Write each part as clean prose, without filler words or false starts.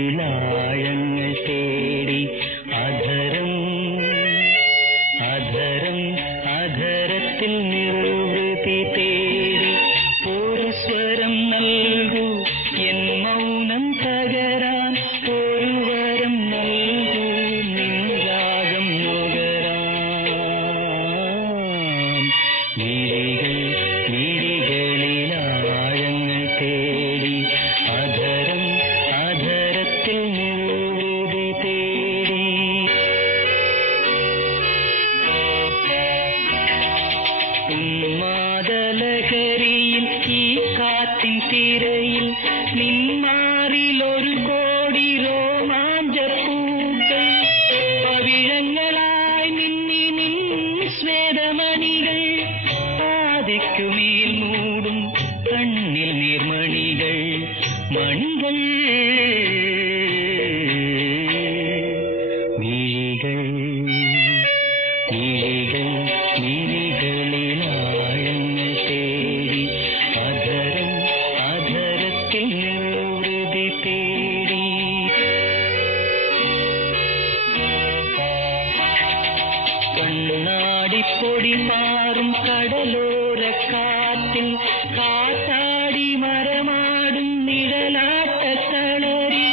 മിഴികളിലാഴങ്ങൾ തേടി അധരം അധരം അധരത്തിൽ നിർവൃതി തേടി ഒരു സ്വരം നൽകൂ എൻ മൗനം തകരാൻ ഒരു വരം നൽകൂ നിൻ രാഗം നുകരാൻ മിഴികളിലാഴങ്ങൾ തേടി അധരം അധരത്തിൽ നിർവൃതി തേടി ഉന്മാദലഹരിയിൽ ഈ കാറ്റിൻ തിരയിൽ നിന്മാറിലൊരു കോടി രോമാഞ്ചപ്പൂക്കൾ പവിഴങ്ങളായി മിന്നി നിൻ സ്വേദമണികൾ പാതയ്ക്കുമേൽ മൂടും കണ്ണിൽ നീർമണികൾ മണികൾ മിഴികളിലാഴങ്ങൾ തേടി അധരം അധരത്തിൽ നിർവൃതി തേടി കണ്ണാടിപ്പൊടി മാറും കടലോരക്കാറ്റിൽ കാറ്റാടി മരമാടും നിഴലാട്ടക്കളരി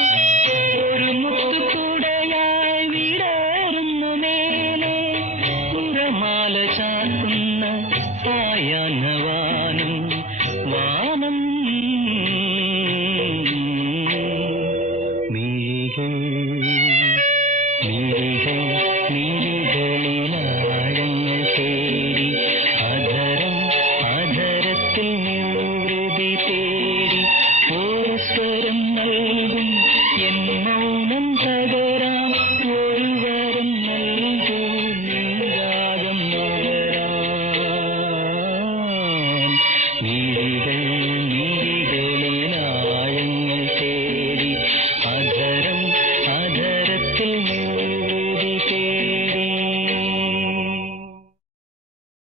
ഒരു മുത്തുകുടയായി വിടരുന്നു മേലെ പുറമാല ചാർത്തുന്ന സായാഹ്നവാ